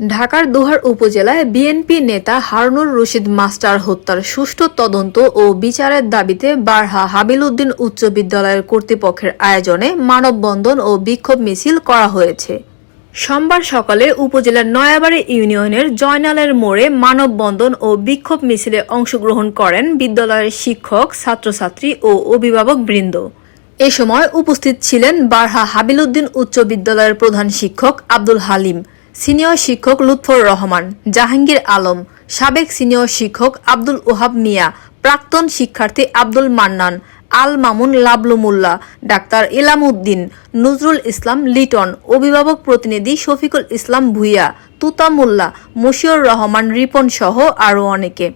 ঢাকার দোহার উপজেলায় বিএনপি নেতা হারুনুর রশিদ মাস্টার হত্যার সুষ্ঠু তদন্ত ও বিচারের দাবিতে বারহা হাবিল উদ্দিন উচ্চ বিদ্যালয়ের কর্তৃপক্ষের আয়োজনে মানববন্ধন ও বিক্ষোভ মিছিল করা হয়েছে। সোমবার সকালে উপজেলার নয়াবাড়ি ইউনিয়নের জয়নালের মোড়ে মানববন্ধন ও বিক্ষোভ মিছিলে অংশগ্রহণ করেন বিদ্যালয়ের শিক্ষক, ছাত্রছাত্রী ও অভিভাবক বৃন্দ। এ সময় উপস্থিত ছিলেন বারহা হাবিলউদ্দিন উচ্চ বিদ্যালয়ের প্রধান শিক্ষক আব্দুল হালিম। সিনিয়র শিক্ষক লুৎফর রহমান, জাহাঙ্গীর আলম, সাবেক সিনিয়র শিক্ষক আব্দুল ওহাব মিয়া, প্রাক্তন শিক্ষার্থী আব্দুল মান্নান, আল মামুন লাবলু মোল্লা, ডাক্তার ইলাম উদ্দিন, নজরুল ইসলাম লিটন, অভিভাবক প্রতিনিধি শফিকুল ইসলাম ভুইয়া, তুতা মোল্লা, মশিউর রহমান, রিপন সহ আরও অনেকে।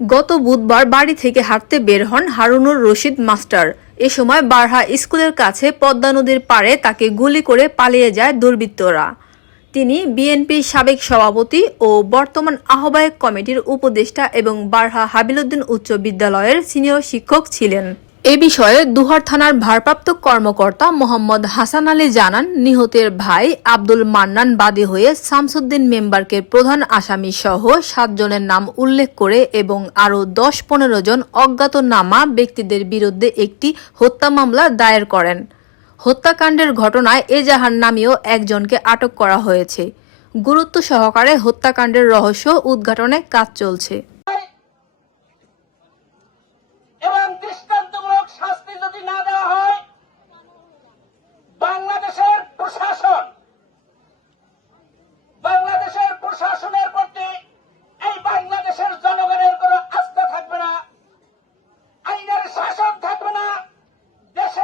গত বুধবার বাড়ি থেকে হাঁটতে বের হন হারুনুর রশিদ মাস্টার। এ সময় বারহা স্কুলের কাছে পদ্মা নদীর পাড়ে তাকে গুলি করে পালিয়ে যায় দুর্বৃত্তরা। তিনি বিএনপির সাবেক সভাপতি ও বর্তমান আহ্বায়ক কমিটির উপদেষ্টা এবং বারহা হাবিলউদ্দিন উচ্চ বিদ্যালয়ের সিনিয়র শিক্ষক ছিলেন। এ বিষয়ে দুহার থানার ভারপ্রাপ্ত কর্মকর্তা মোহাম্মদ হাসান আলী জানান, নিহতের ভাই আব্দুল মান্নান বাদী হয়ে শামসুদ্দিন মেম্বারকে প্রধান আসামি সহ সাতজনের নাম উল্লেখ করে এবং আরও দশ পনেরো জন অজ্ঞাতনামা ব্যক্তিদের বিরুদ্ধে একটি হত্যা মামলা দায়ের করেন। হত্যাকাণ্ডের ঘটনায় এজাহার নামীয় একজনকে আটক করা হয়েছে। গুরুত্ব সহকারে হত্যাকাণ্ডের রহস্য উদ্ঘাটনে কাজ চলছে।